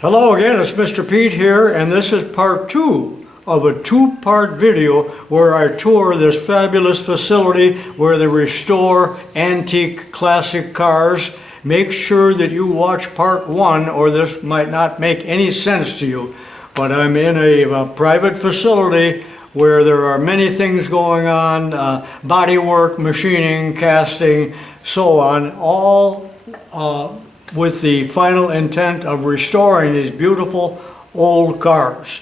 Hello again, it's Mr. Pete here, and this is part 2 of a two-part video where I tour this fabulous facility where they restore antique classic cars. Make sure that you watch part 1 or this might not make any sense to you. But I'm in a private facility where there are many things going on, bodywork, machining, casting, so on, all with the final intent of restoring these beautiful old cars.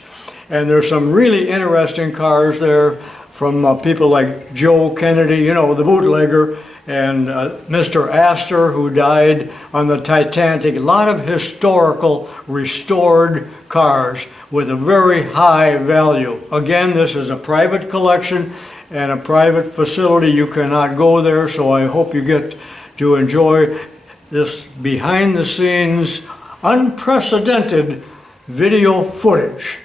And there's some really interesting cars there from people like Joe Kennedy, you know, the bootlegger, and Mr. Astin, who died on the Titantic. A lot of historical restored cars with a very high value. Again, this is a private collection and a private facility. You cannot go there, so I hope you get to enjoy this behind the scenes, unprecedented video footage.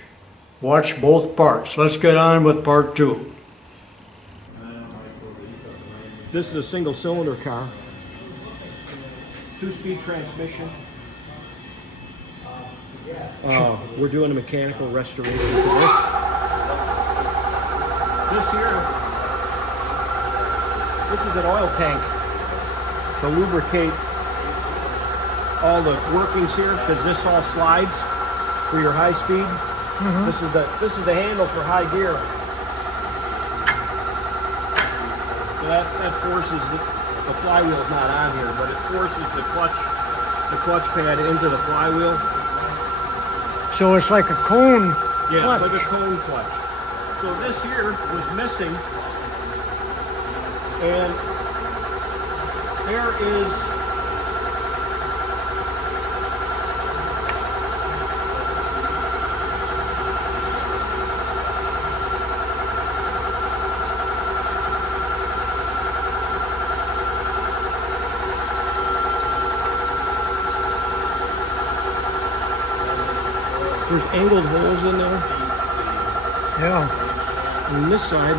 Watch both parts. Let's get on with part 2. This is a single cylinder car, 2-speed transmission. We're doing a mechanical restoration for this. This is an oil tank to lubricate all the workings here, because this all slides for your high speed. This is the handle for high gear. So that forces the flywheel's not on here, but it forces the clutch pad into the flywheel. So it's like a cone Yeah, clutch. it's like a cone clutch. So this here was missing, and there is there's angled holes in there. Yeah. On this side,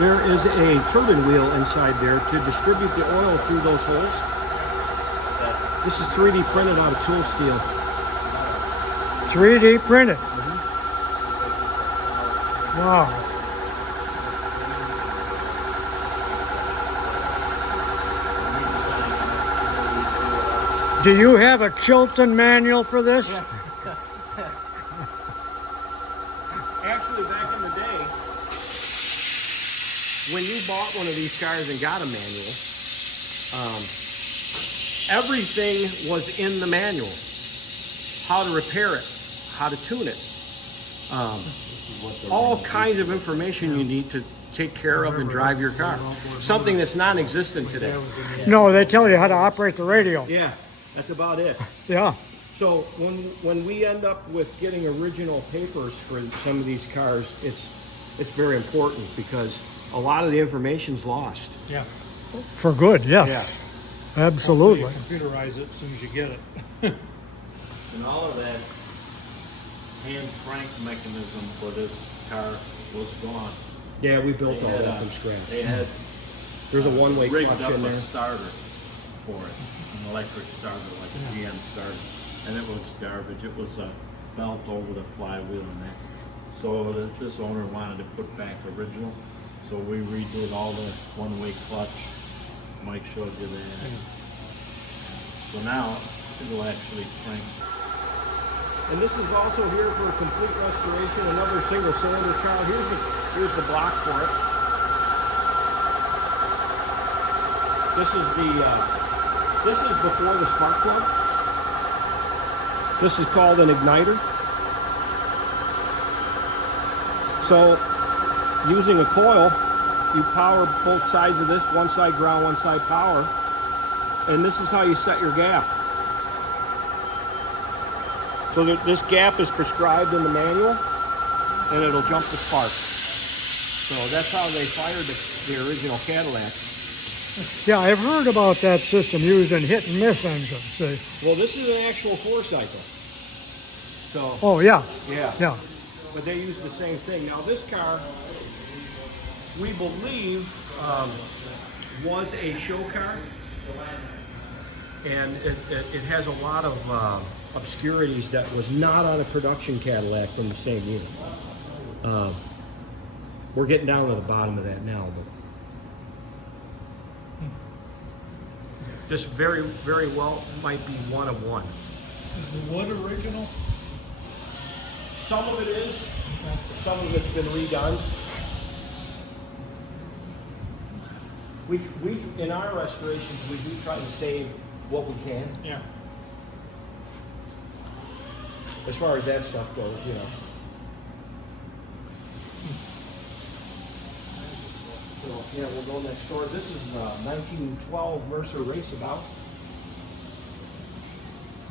there is a turbine wheel inside there to distribute the oil through those holes. This is 3D printed out of tool steel. 3D printed. Wow. Do you have a Chilton manual for this? Yeah. Actually, back in the day, when you bought one of these cars and got a manual, everything was in the manual. How to repair it, how to tune it. All kinds of information you need to take care of and drive your car. Something that's non-existent today. No, they tell you how to operate the radio. Yeah, that's about it. Yeah. So when we end up with getting original papers for some of these cars, it's very important, because a lot of the information's lost. Yeah. For good, yes. Yeah. Absolutely. Hopefully you computerize it as soon as you get it. And all of that hand crank mechanism for this car was gone. Yeah, we built They all had that from scratch. They had There's a one-way rigged clutch up in a there. starter for it, an electric starter, like a GM starter, and it was garbage. It was a belt over the flywheel and that. So this owner wanted to put back original, so we redid all the one-way clutch. Mike showed you that. So now it'll actually crank. And this is also here for a complete restoration, another single cylinder car. Here's the block for it. This is before the spark plug. This is called an igniter. So using a coil, you power both sides of this, one side ground, one side power, and this is how you set your gap. So this gap is prescribed in the manual, and it'll jump the spark. So that's how they fired the original Cadillac. Yeah, I've heard about that system used in hit and miss engines. Well, this is an actual 4-cycle. So. Oh, yeah. Yeah. Yeah. But they use the same thing. Now this car, we believe, was a show car. and it has a lot of obscurities that was not on a production Cadillac from the same year. We're getting down to the bottom of that now, but this very, very well might be one of one. Is the wood original? Some of it is, some of it's been redone. We've in our restorations, we do try to save what we can. Yeah. As far as that stuff goes, you know. So, yeah, we'll go next door. This is 1912 Mercer Raceabout.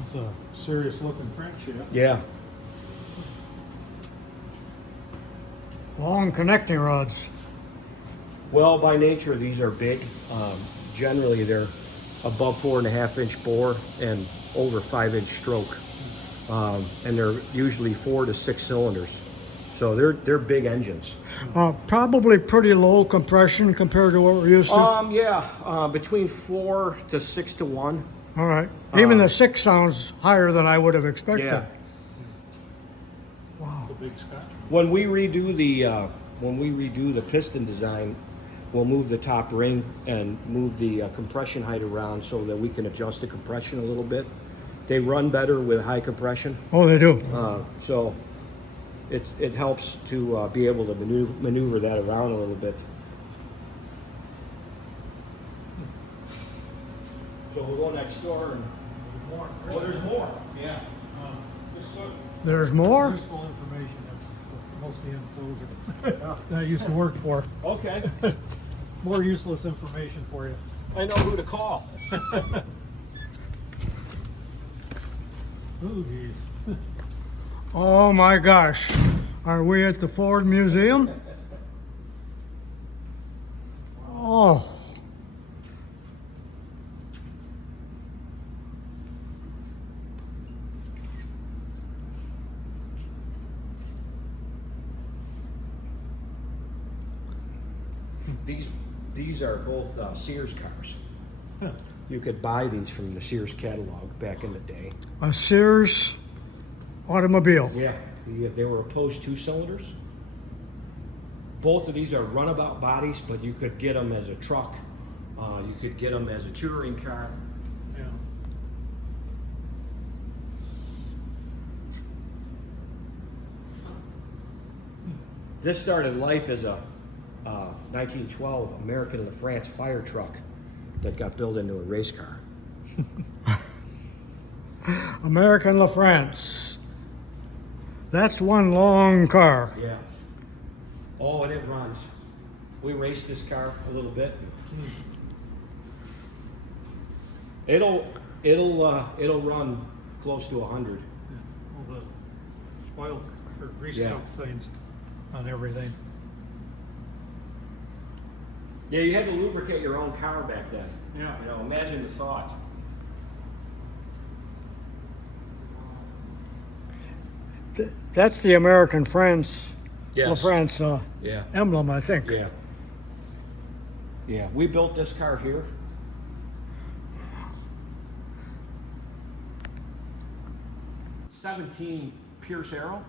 It's a serious looking crankshaft. Yeah. Long connecting rods. Well, by nature, these are big. Generally, they're above 4.5-inch bore and over 5-inch stroke. And they're usually 4 to 6 cylinders. So they're big engines. Probably pretty low compression compared to what we're used to. Yeah, between 4 to 6 to 1. All right. Even the 6 sounds higher than I would have expected. Yeah. Wow. It's a big Scotch. When we redo the piston design, we'll move the top ring and move the compression height around so that we can adjust the compression a little bit. They run better with high compression. Oh, they do. So it helps to be able to maneuver that around a little bit. So we'll go next door and More. well, there's more. Yeah. Just There's more? useful information. That's mostly enclosure that I used to work for. Okay. More useless information for you. I know who to call. Ooh, geez. Oh my gosh. Are we at the Ford Museum? Oh. These are both Sears cars. You could buy these from the Sears catalog back in the day. A Sears automobile. Yeah, they were opposed 2-cylinders. Both of these are runabout bodies, but you could get them as a truck. You could get them as a touring car. Yeah. This started life as a 1912 American LaFrance fire truck that got built into a race car. American LaFrance. That's one long car. Yeah. Oh, and it runs. We raced this car a little bit. It'll run close to 100. All the oil or grease Yeah. cup things on everything. Yeah, you had to lubricate your own car back then. Yeah. You know, imagine the thought. That's the American France, Yes. LaFrance Yeah. emblem, I think. Yeah. Yeah. We built this car here. '17 Pierce Arrow.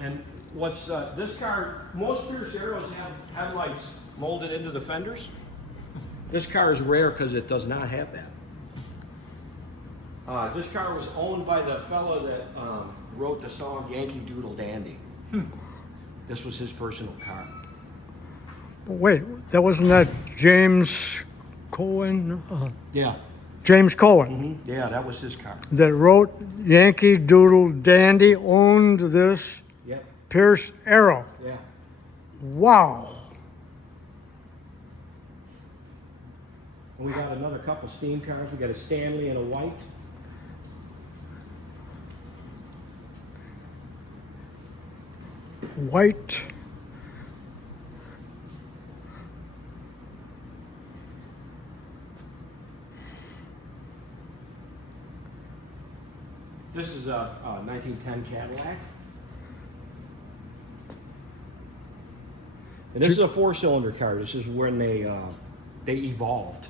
And what's this car? Most Pierce Arrows have headlights molded into the fenders. This car is rare because it does not have that. This car was owned by the fellow that wrote the song Yankee Doodle Dandy. This was his personal car. But wait, that James Cohen? Yeah. James Cohen Yeah, that was his car. that wrote Yankee Doodle Dandy owned this Yep. Pierce Arrow. Yeah. Wow. And we got another couple steam cars. We got a Stanley and a white. White. This is a 1910 Cadillac. And this is a 4-cylinder car. This is when they evolved.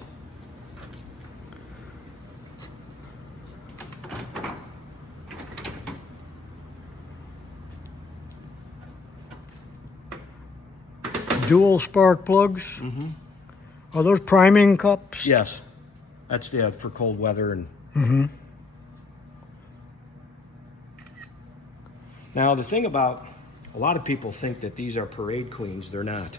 dual spark plugs? Mm-hmm. Are those priming cups? Yes, that's for cold weather and. Now the thing about a lot of people think that these are parade queens. They're not.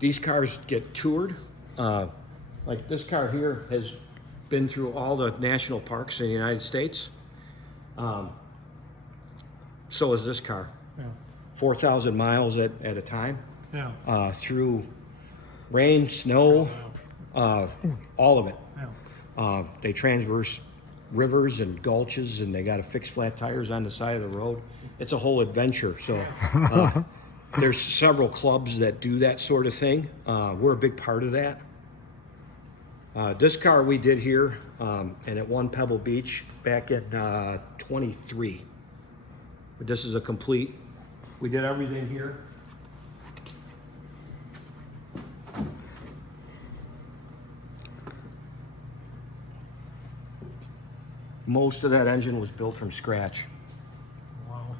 These cars get toured. Like this car here has been through all the national parks in the United States. So is this car. Yeah. 4,000 miles at a time. Yeah. Through rain, snow, all of it. Yeah. They traverse rivers and gulches, and they got to fix flat tires on the side of the road. It's a whole adventure. So there's several clubs that do that sort of thing. We're a big part of that. This car we did here and at One Pebble Beach back in 23. But this is a complete, we did everything here. Most of that engine was built from scratch. Wow.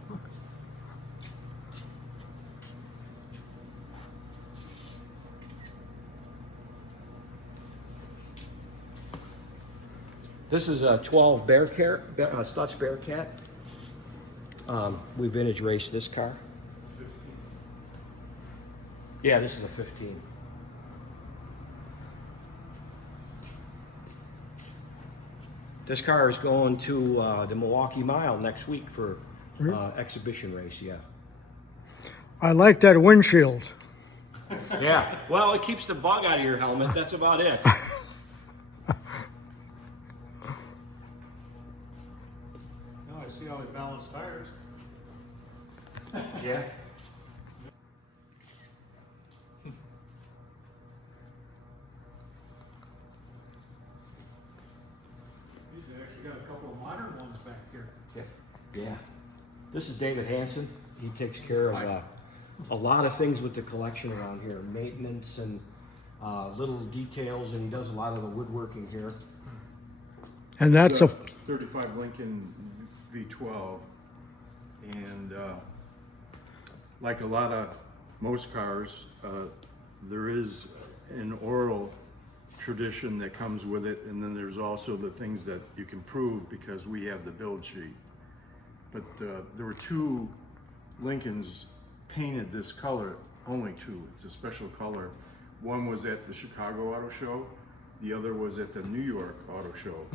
This is a 12 Stutz Bearcat. We vintage raced this car. 15. Yeah, this is a 15. This car is going to the Milwaukee Mile next week for exhibition race, yeah. I like that windshield. Yeah, well, it keeps the bug out of your helmet, that's about it. Now I see how he balanced tires. Yeah. He's actually got a couple of modern ones back here. Yeah. This is David Hansen. He takes care of a lot of things with the collection around here, maintenance and little details, and he does a lot of the woodworking here. And that's a 35 Lincoln V12, and like a lot of most cars, there is an oral tradition that comes with it, and then there's also the things that you can prove because we have the build sheet. But there were two Lincolns painted this color, only two, it's a special color. One was at the Chicago Auto Show, the other was at the New York Auto Show.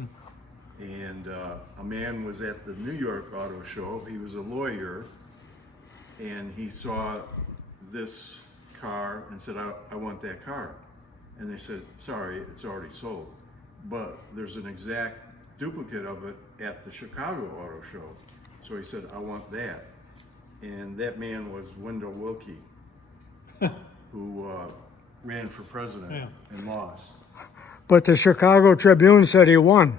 And a man was at the New York Auto Show, he was a lawyer, and he saw this car and said, I want that car. And they said, sorry, it's already sold. But there's an exact duplicate of it at the Chicago Auto Show. So he said, I want that. And that man was Wendell Wilkie, who ran for president and lost. but the Chicago Tribune said he won.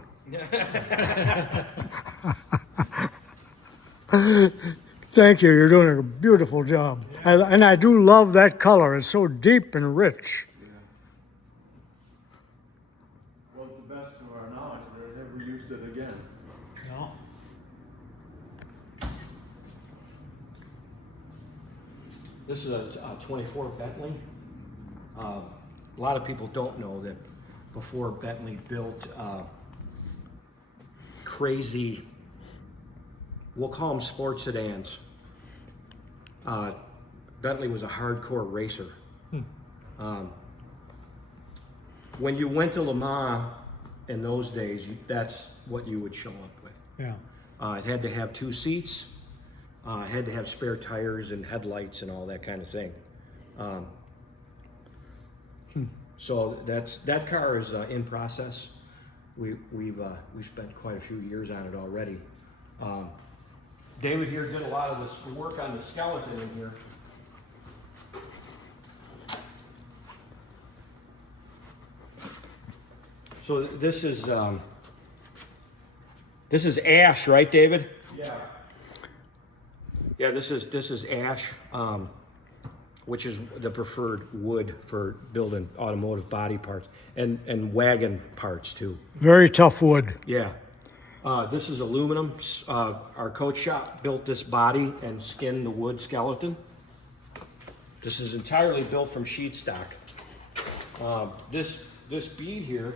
Thank you, you're doing a beautiful job. And I do love that color, it's so deep and rich. Well, to the best of our knowledge, they never used it again. No? This is a 24 Bentley. A lot of people don't know that before Bentley built crazy, we'll call them sports sedans, Bentley was a hardcore racer. When you went to Le Mans in those days, that's what you would show up with. Yeah. It had to have 2 seats. It had to have spare tires and headlights and all that kind of thing. So that car is in process. We've spent quite a few years on it already. David here did a lot of this work on the skeleton in here. So this is ash, right, David? Yeah. Yeah, this is ash, which is the preferred wood for building automotive body parts and wagon parts too. Very tough wood. Yeah. This is aluminum. Our coach shop built this body and skinned the wood skeleton. This is entirely built from sheet stock. This bead here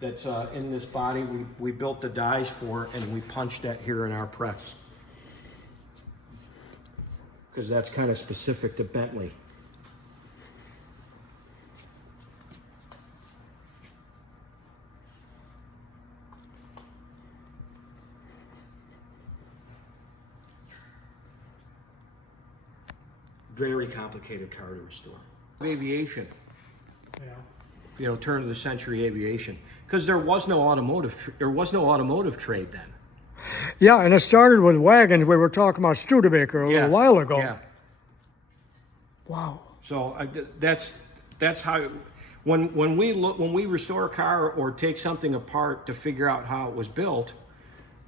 that's in this body, we built the dies for, and we punched that here in our press. Because that's kind of specific to Bentley. Very complicated car to restore. Aviation, Yeah. you know, turn of the century aviation, because there was no automotive trade then. Yeah, and it started with wagons. We were talking about Studebaker a little while ago. Yeah. Wow. So that's how when we restore a car or take something apart to figure out how it was built,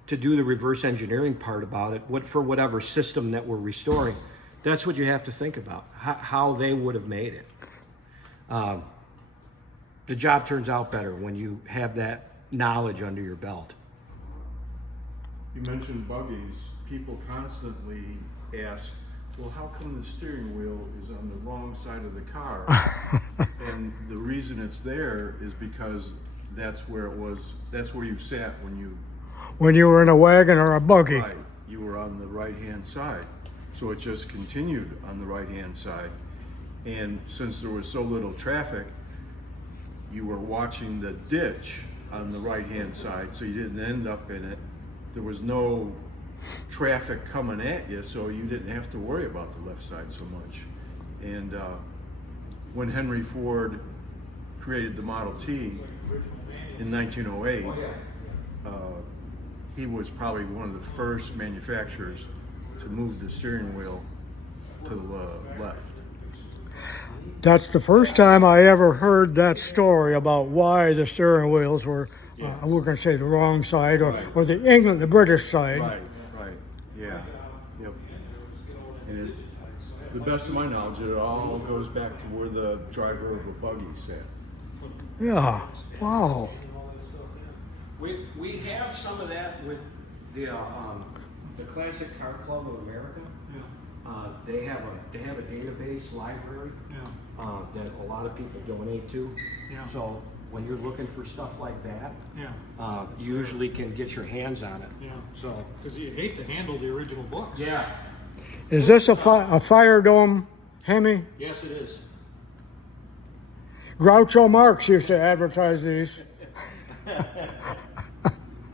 to do the reverse engineering part about it, for whatever system that we're restoring. That's what you have to think about, how they would have made it. The job turns out better when you have that knowledge under your belt. You mentioned buggies. People constantly ask, well, how come the steering wheel is on the wrong side of the car? And the reason it's there is because that's where you sat When you were in a wagon or a buggy. right, you were on the right-hand side. So it just continued on the right-hand side. And since there was so little traffic, you were watching the ditch on the right-hand side, so you didn't end up in it. There was no traffic coming at you, so you didn't have to worry about the left side so much. And when Henry Ford created the Model T in 1908, he was probably one of the first manufacturers to move the steering wheel to the left. That's the first time I ever heard that story about why the steering wheels were, we're going to say the wrong side, or the British side. Right, yeah, yep. And the best of my knowledge, it all goes back to where the driver of a buggy sat. Yeah, wow. We have some of that with the Classic Car Club of America. Yeah. They have a database library Yeah. that a lot of people donate to. Yeah. So when you're looking for stuff like that, Yeah. you usually can get your hands on it. Yeah. So Because you hate to handle the original books. yeah, Is this a Fire Dome Hemi? yes it is. Groucho Marx used to advertise these.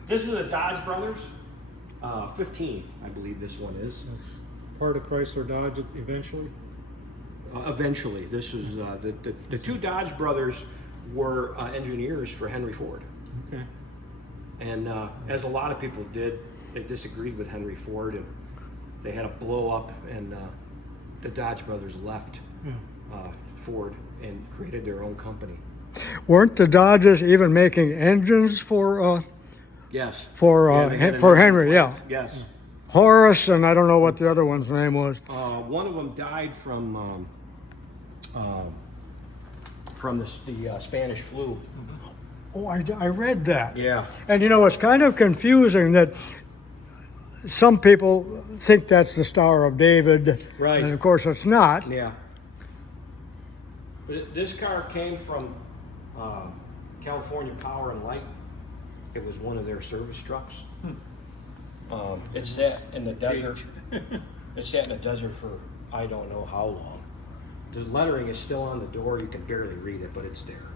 This is a Dodge Brothers 15, I believe this one is. It's part of Chrysler Dodge eventually. Eventually, this is the two Dodge brothers were engineers for Henry Ford, Okay. and as a lot of people did, they disagreed with Henry Ford, and they had a blow up, and the Dodge brothers left Yeah. Ford and created their own company. Weren't the Dodges even making engines for Yes. For, Yeah, they had for another Henry, plant. Yes. Horace, and I don't know what the other one's name was? One of them died from the Spanish flu. Oh, I read that. Yeah. And you know, it's kind of confusing that some people think that's the Star of David. Right. And of course it's not. Yeah. But this car came from California Power and Light. It was one of their service trucks. It sat in the desert. It sat in the desert for I don't know how long. The lettering is still on the door. You can barely read it, but it's there.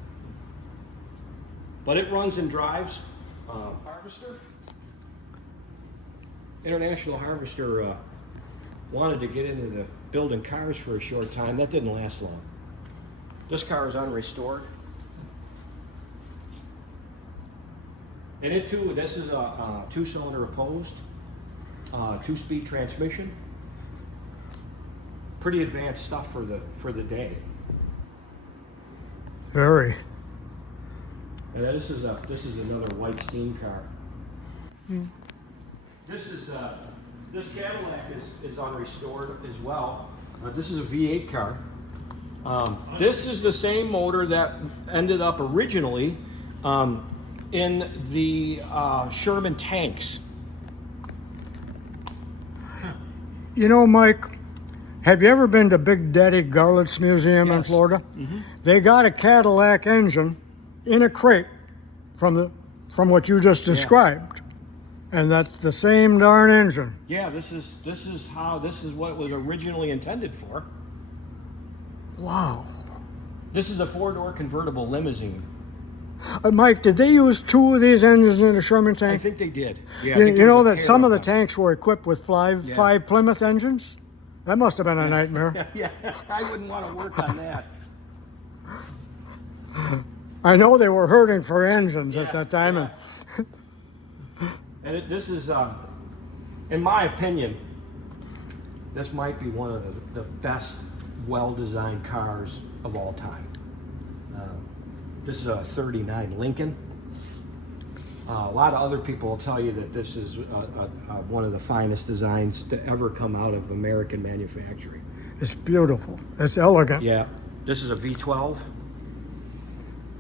But it runs and drives. Harvester. International Harvester wanted to get into the building cars for a short time. That didn't last long. This car is unrestored. And it too, this is a two-cylinder opposed, two-speed transmission. Pretty advanced stuff for the day. Very. And this is another white steam car. This Cadillac is unrestored as well. This is a V8 car. This is the same motor that ended up originally in the Sherman tanks. You know, Mike, Have you ever been to Big Daddy Garlett's Museum in Yes. Florida? They got a Cadillac engine in a crate from what you just described. And that's the same darn engine. Yeah, this is what it was originally intended for. Wow. This is a 4-door convertible limousine. Mike, did they use 2 of these engines in a Sherman I tank? think they did. Yeah, I You, think you there know was a that pair some of the them. tanks were equipped with Yeah. 5 Plymouth engines? That must have been a nightmare. Yeah, I wouldn't want to work on that. I know they were hurting for engines at Yeah, that time. yeah. And this is, in my opinion, this might be one of the best well-designed cars of all time. This is a 39 Lincoln. A lot of other people will tell you that this is one of the finest designs to ever come out of American manufacturing. It's beautiful. It's elegant. Yeah. This is a V12.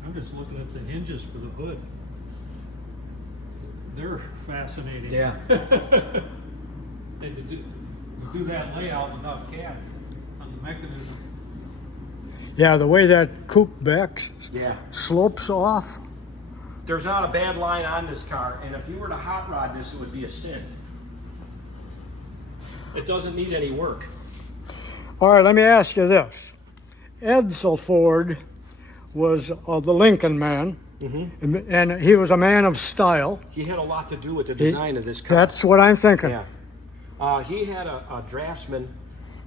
I'm just looking at the hinges for the hood. They're fascinating. Yeah. And to do that layout without cab on the mechanism. Yeah, the way that coupe back Yeah. slopes off. There's not a bad line on this car, and if you were to hot rod this, it would be a sin. It doesn't need any work. All right, let me ask you this. Edsel Ford was the Lincoln man, and he was a man of style. He had a lot to do with the design of this car. That's what I'm thinking. Yeah. He had a draftsman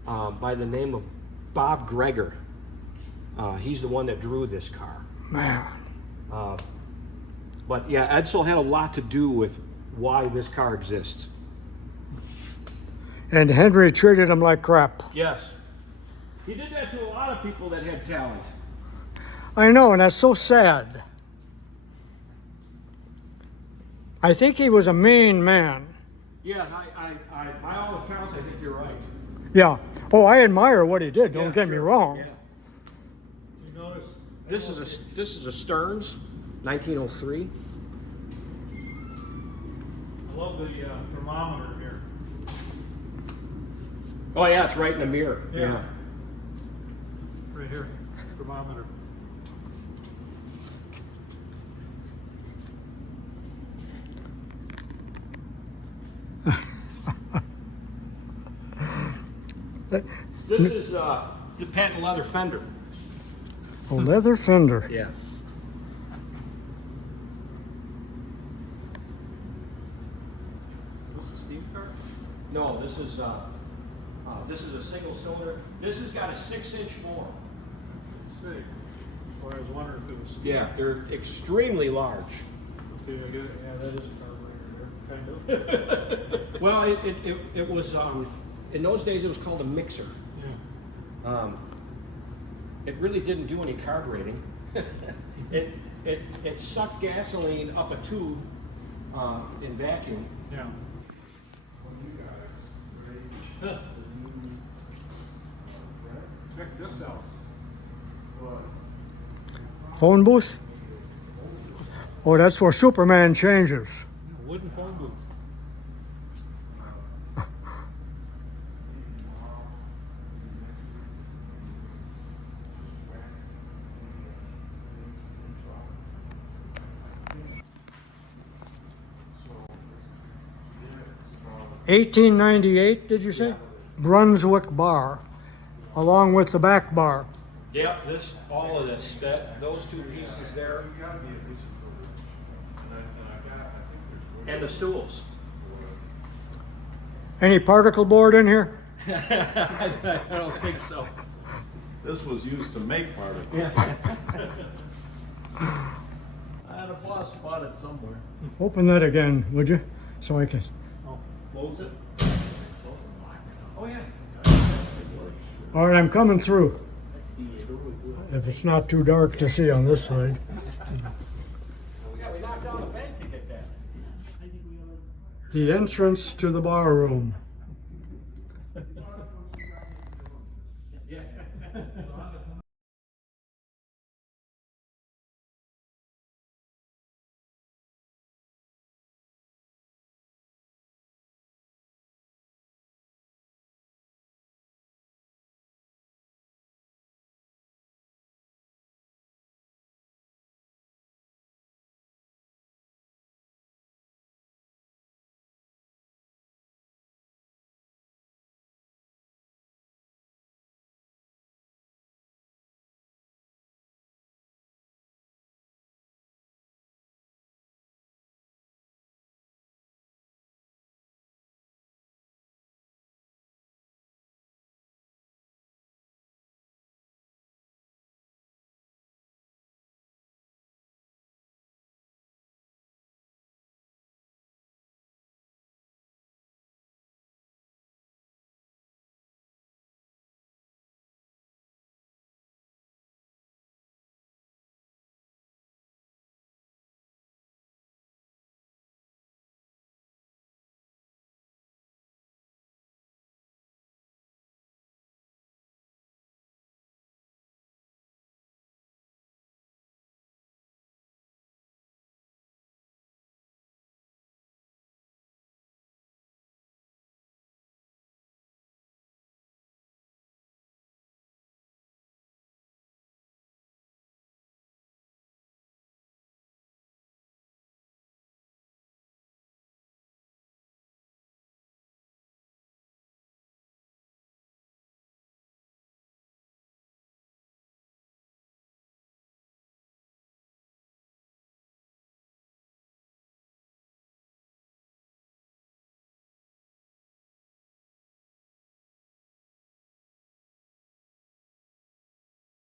by the name of Bob Greger. He's the one that drew this car. Man. But yeah, Edsel had a lot to do with why this car exists. And Henry treated him like crap. Yes. He did that to a lot of people that had talent. I know, and that's so sad. I think he was a mean man. Yeah, I by all accounts, I think you're right. Yeah. Oh, I admire what he did. Don't Yeah, get me sure. wrong. Yeah. You notice? This is a Stearns, 1903. I love the thermometer here. Oh yeah, it's right in the mirror. Yeah. Right here, thermometer. This is the patent leather fender. A leather fender. Yeah. Is this a steam car? No, this is a single cylinder. This has got a 6-inch bore. Let's see. Well, I was wondering if it was steam. Yeah, they're extremely large. Okay, I get it. Yeah, that is a carburetor, kind of. Well, it was in those days it was called a mixer. Yeah. It really didn't do any carbureting. it sucked gasoline up a tube in vacuum. Yeah. Huh. Check this out. Phone booth? Oh, that's where Superman changes. Wooden phone booth. $18.98, did you say? Brunswick bar, along with the back bar. Yep, all of this, those two pieces there, and the stools. Any particle board in here? I don't think so. This was used to make particles. I had a boss bought it somewhere. Open that again, would you? So I can. Close it. Oh yeah. All right, I'm coming through. If it's not too dark to see on this side. We knocked down the bank to get that. The entrance to the bar room.